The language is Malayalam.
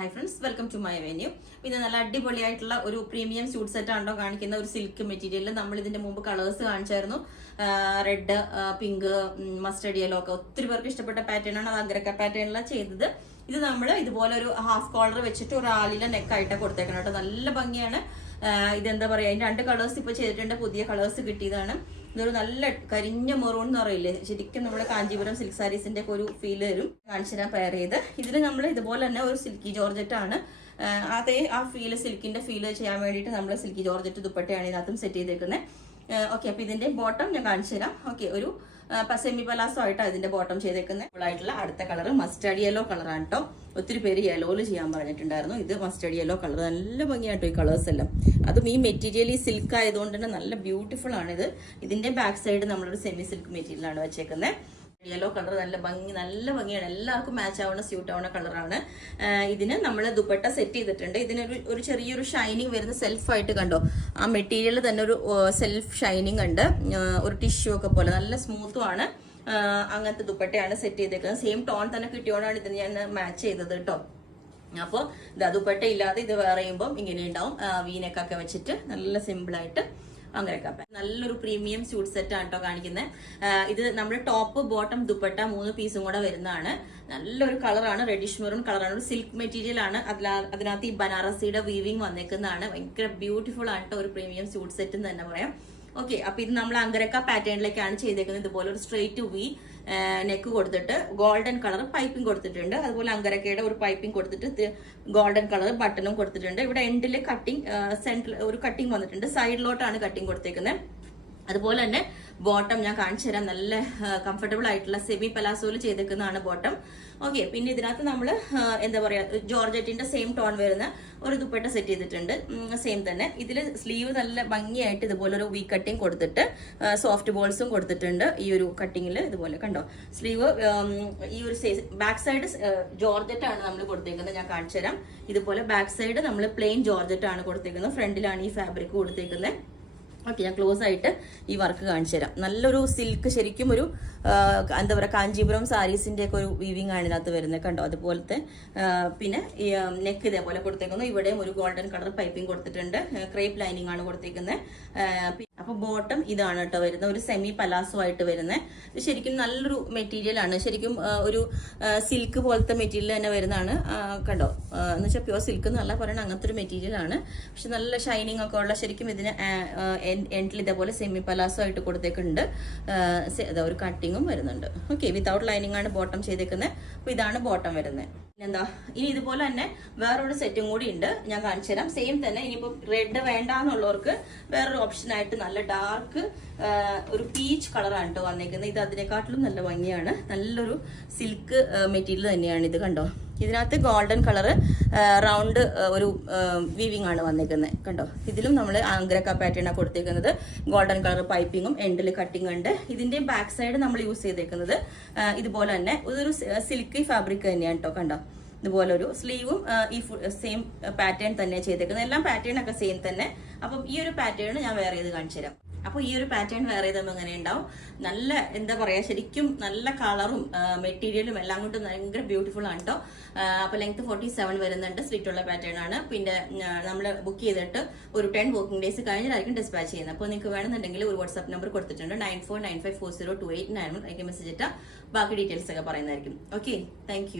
Hi friends, welcome to my venue. പിന്നെ നല്ല അടിപൊളിയായിട്ടുള്ള ഒരു പ്രീമിയം സ്യൂട്ട് സെറ്റ് ആണോ കാണിക്കുന്ന ഒരു സിൽക്ക് മെറ്റീരിയലിൽ നമ്മൾ ഇതിന്റെ മുമ്പ് കളേഴ്സ് കാണിച്ചായിരുന്നു. റെഡ്, പിങ്ക്, മസ്റ്റർഡ് യെല്ലോ ഒക്കെ ഒത്തിരി പേർക്ക് ഇഷ്ടപ്പെട്ട പാറ്റേൺ ആണ്. അത് അഗ്രക്ക പാറ്റേണിലാണ് ചെയ്തത്. ഇത് നമ്മൾ ഇതുപോലെ ഒരു ഹാഫ് കോളർ വെച്ചിട്ട് ഒരു ആലില നെക്കായിട്ടാണ് കൊടുത്തേക്കണം കേട്ടോ. നല്ല ഭംഗിയാണ്. ഇതെന്താ പറയാ, അതിന്റെ 2 കളേഴ്സ് ഇപ്പൊ ചെയ്തിട്ടുണ്ട്. പുതിയ കളേഴ്സ് കിട്ടിയതാണ്. ഇതൊരു നല്ല കരിഞ്ഞ മെറൂൺ എന്ന് പറയില്ലേ, ശരിക്കും നമ്മുടെ കാഞ്ചീപുരം സിൽക്ക് സാരീസിന്റെ ഒക്കെ ഒരു ഫീൽ വരും. കാണിച്ചു തരാൻ പെയർ ചെയ്ത് ഇതിൽ നമ്മൾ ഇതുപോലെ തന്നെ ഒരു സിൽക്കി ജോർജറ്റ് ആണ്. അതേ ആ ഫീല്, സിൽക്കിന്റെ ഫീല് ചെയ്യാൻ വേണ്ടിയിട്ട് നമ്മൾ സിൽക്കി ജോർജറ്റ് ദുപ്പട്ടയാണ് ഇതിനകത്തും സെറ്റ് ചെയ്തേക്കുന്നത്. ഓക്കെ, അപ്പൊ ഇതിന്റെ ബോട്ടം ഞാൻ കാണിച്ചു തരാം. ഓക്കെ, ഒരു സെമി പലാസോ ആയിട്ടാണ് ഇതിന്റെ ബോട്ടം ചെയ്തേക്കുന്നത്. ആയിട്ടുള്ള അടുത്ത കളർ മസ്റ്റർഡ് യെല്ലോ കളറാണ് കേട്ടോ. ഒത്തിരി പേര് യെല്ലോയിൽ ചെയ്യാൻ പറഞ്ഞിട്ടുണ്ടായിരുന്നു. ഇത് മസ്റ്റർഡ് യെല്ലോ കളർ, നല്ല ഭംഗിയായിട്ടോ ഈ കളേഴ്സ് എല്ലാം. അതും ഈ മെറ്റീരിയൽ ഈ സിൽക്ക് ആയതുകൊണ്ട് തന്നെ നല്ല ബ്യൂട്ടിഫുൾ ആണ് ഇത്. ഇതിന്റെ ബാക്ക് സൈഡ് നമ്മളൊരു സെമി സിൽക്ക് മെറ്റീരിയലാണ് വെച്ചേക്കുന്നത്. യെല്ലോ കളർ നല്ല ഭംഗിയാണ്. എല്ലാവർക്കും മാച്ച് ആവുന്ന സ്യൂട്ട് ആവുന്ന കളറാണ്. ഇതിന് നമ്മൾ ദുപ്പട്ട സെറ്റ് ചെയ്തിട്ടുണ്ട്. ഇതിനൊരു ചെറിയൊരു ഷൈനിങ് വരുന്ന സെൽഫായിട്ട് കണ്ടോ, ആ മെറ്റീരിയൽ തന്നെ ഒരു സെൽഫ് ഷൈനിങ് ഉണ്ട്. ഒരു ടിഷ്യൂ ഒക്കെ പോലെ നല്ല സ്മൂത്തും ആണ്. അങ്ങനത്തെ ദുപ്പട്ടയാണ് സെറ്റ് ചെയ്തേക്കുന്നത്. സെയിം ടോൺ തന്നെ കിട്ടിയോണ്ടാണ് ഇതിന് ഞാൻ മാച്ച് ചെയ്തത് കേട്ടോ. അപ്പോൾ ദുപ്പട്ട ഇല്ലാതെ ഇത് വേറെ ചെയ്യുമ്പോൾ ഇങ്ങനെ ഉണ്ടാവും. വീനക്കൊക്കെ വെച്ചിട്ട് നല്ല സിമ്പിളായിട്ട് അങ്ങനെയൊക്കെ നല്ലൊരു പ്രീമിയം സ്യൂട്ട് സെറ്റ് ആണ് കേട്ടോ കാണിക്കുന്നത്. ഇത് നമ്മുടെ ടോപ്പ് ബോട്ടം ദുപ്പട്ട 3 പീസും കൂടെ വരുന്നതാണ്. നല്ലൊരു കളറാണ്, റെഡിഷ് മെറൂൺ കളറാണ്. ഒരു സിൽക്ക് മെറ്റീരിയൽ ആണ്. അതിനകത്ത് ഈ ബനാറസിയുടെ വീവിങ് വന്നേക്കുന്നതാണ്. ഭയങ്കര ബ്യൂട്ടിഫുൾ ആണ് കേട്ടോ. ഒരു പ്രീമിയം സ്യൂട്ട് സെറ്റ് എന്ന് തന്നെ പറയാം. ഓക്കെ, അപ്പൊ ഇത് നമ്മൾ അങ്കരക്ക പാറ്റേണിലേക്കാണ് ചെയ്തേക്കുന്നത്. ഇതുപോലെ ഒരു സ്ട്രെയിറ്റ് വി നെക്ക് കൊടുത്തിട്ട് ഗോൾഡൻ കളർ പൈപ്പിംഗ് കൊടുത്തിട്ടുണ്ട്. അതുപോലെ അങ്കരക്കയുടെ ഒരു പൈപ്പിംഗ് കൊടുത്തിട്ട് ഗോൾഡൻ കളർ ബട്ടണും കൊടുത്തിട്ടുണ്ട്. ഇവിടെ എൻഡിൽ കട്ടിങ്, സെന്റർ ഒരു കട്ടിങ് വന്നിട്ടുണ്ട്. സൈഡിലോട്ടാണ് കട്ടിങ് കൊടുത്തേക്കുന്നത്. അതുപോലെ തന്നെ ബോട്ടം ഞാൻ കാണിച്ചു തരാം. നല്ല കംഫർട്ടബിൾ ആയിട്ടുള്ള സെമി പലാസോയിൽ ചെയ്തേക്കുന്നതാണ് ബോട്ടം. ഓക്കെ, പിന്നെ ഇതിനകത്ത് നമ്മൾ എന്താ പറയാ, ജോർജറ്റിന്റെ സെയിം ടോൺ വരുന്ന ഒരു ദുപ്പട്ട സെറ്റ് ചെയ്തിട്ടുണ്ട്. സെയിം തന്നെ ഇതിൽ സ്ലീവ് നല്ല ഭംഗിയായിട്ട് ഇതുപോലെ ഒരു വി കട്ടിങ് കൊടുത്തിട്ട് സോഫ്റ്റ് ബോൾസും കൊടുത്തിട്ടുണ്ട്. ഈ ഒരു കട്ടിങ്ങിൽ ഇതുപോലെ കണ്ടോ, സ്ലീവ് ഈ ഒരു ബാക്ക് സൈഡ് ജോർജറ്റ് ആണ് നമ്മൾ കൊടുത്തേക്കുന്നത്. ഞാൻ കാണിച്ചു തരാം. ഇതുപോലെ ബാക്ക് സൈഡ് നമ്മൾ പ്ലെയിൻ ജോർജറ്റ് ആണ് കൊടുത്തേക്കുന്നത്. ഫ്രണ്ടിലാണ് ഈ ഫാബ്രിക് കൊടുത്തേക്കുന്നത്. ഓക്കെ, ഞാൻ ക്ലോസ് ആയിട്ട് ഈ വർക്ക് കാണിച്ചു തരാം. നല്ലൊരു സിൽക്ക്, ശരിക്കും ഒരു എന്താ പറയുക, കാഞ്ചീപുരം സാരീസിന്റെ ഒക്കെ ഒരു വീവിംഗ് ആണ് ഇതിനകത്ത് വരുന്നത് കണ്ടോ. അതുപോലത്തെ പിന്നെ ഈ നെക്ക് ഇതേപോലെ കൊടുത്തേക്കുന്നു. ഇവിടെയും ഒരു ഗോൾഡൻ കളർ പൈപ്പിംഗ് കൊടുത്തിട്ടുണ്ട്. ക്രേപ്പ് ലൈനിങ് ആണ് കൊടുത്തേക്കുന്നത്. അപ്പൊ ബോട്ടം ഇതാണ് കേട്ടോ വരുന്നത്, ഒരു സെമി പലാസോ ആയിട്ട് വരുന്നത്. ഇത് ശരിക്കും നല്ലൊരു മെറ്റീരിയൽ ആണ്. ശരിക്കും ഒരു സിൽക്ക് പോലത്തെ മെറ്റീരിയൽ തന്നെ വരുന്നതാണ് കണ്ടോ. എന്ന് വെച്ചാൽ പ്യുവർ സിൽക്ക് എന്നല്ല പറയണത്, അങ്ങനത്തെ ഒരു മെറ്റീരിയൽ ആണ്. പക്ഷെ നല്ല ഷൈനിങ് ഒക്കെ ഉള്ള, ശരിക്കും ഇതിന് എൻഡിൽ ഇതേപോലെ സെമി പലാസോ ആയിട്ട് കൊടുത്തേക്കുന്നുണ്ട്. ഒരു കട്ടിങ്ങും വരുന്നുണ്ട്. ഓക്കെ, വിത്തൗട്ട് ലൈനിങ് ആണ് ബോട്ടം ചെയ്തേക്കുന്നത്. അപ്പൊ ഇതാണ് ബോട്ടം വരുന്നത്. എന്താ, ഇനി ഇതുപോലെ തന്നെ വേറൊരു സെറ്റും കൂടി ഉണ്ട്, ഞാൻ കാണിച്ചു തരാം. സെയിം തന്നെ. ഇനിയിപ്പോ റെഡ് വേണ്ടാന്നുള്ളവർക്ക് വേറൊരു ഓപ്ഷൻ ആയിട്ട് നല്ല ഡാർക്ക് ഒരു പീച്ച് കളറാണ് കേട്ടോ വന്നേക്കുന്നത്. ഇത് അതിനെക്കാട്ടിലും നല്ല ഭംഗിയാണ്. നല്ലൊരു സിൽക്ക് മെറ്റീരിയൽ തന്നെയാണ് ഇത് കണ്ടോ. ഇതിനകത്ത് ഗോൾഡൻ കളറ് റൗണ്ട് ഒരു വീവിംഗ് ആണ് വന്നേക്കുന്നത് കണ്ടോ. ഇതിലും നമ്മൾ ആംഗ്രക്ക പാറ്റേണാണ് കൊടുത്തേക്കുന്നത്. ഗോൾഡൻ കളർ പൈപ്പിങ്ങും എൻഡിൽ കട്ടിങ് ഉണ്ട്. ഇതിന്റെ ബാക്ക് സൈഡ് നമ്മൾ യൂസ് ചെയ്തേക്കുന്നത് ഇതുപോലെ തന്നെ ഇതൊരു സിൽക്കി ഫാബ്രിക് തന്നെയാണ് കേട്ടോ കണ്ടോ. ഇതുപോലെ ഒരു സ്ലീവും ഈ സെയിം പാറ്റേൺ തന്നെ ചെയ്തേക്കുന്നത്. എല്ലാം പാറ്റേൺ ഒക്കെ സെയിം തന്നെ. അപ്പം ഈ ഒരു പാറ്റേൺ ഞാൻ വേറെ ചെയ്ത് കാണിച്ചു തരാം. അപ്പോൾ ഈ ഒരു പാറ്റേൺ വേറെ ചെയ്തുമ്പോൾ എങ്ങനെ ഉണ്ടാവും, നല്ല എന്താ പറയാ, ശരിക്കും നല്ല കളറും മെറ്റീരിയലും എല്ലാം കൊണ്ടും ഭയങ്കര ബ്യൂട്ടിഫുൾ ആണ് കേട്ടോ. അപ്പോൾ ലെങ്ത് 47 വരുന്നുണ്ട്. സ്ലിറ്റ് ഉള്ള പാറ്റേൺ ആണ്. പിന്നെ നമ്മൾ ബുക്ക് ചെയ്തിട്ട് ഒരു 10 വർക്കിംഗ് ഡേയ്സ് കഴിഞ്ഞായിരിക്കും ഡിസ്പാച്ച് ചെയ്യുന്നത്. അപ്പോൾ നിങ്ങൾക്ക് വേണമെന്നുണ്ടെങ്കിൽ ഒരു വാട്സ്ആപ്പ് നമ്പർ കൊടുത്തിട്ടുണ്ട്, 9495402891. അതിലേക്ക് മെസ്സേജ് ഇട്ടാൽ ബാക്കി ഡീറ്റെയിൽസ് ഒക്കെ പറയുന്നതായിരിക്കും. Okay, thank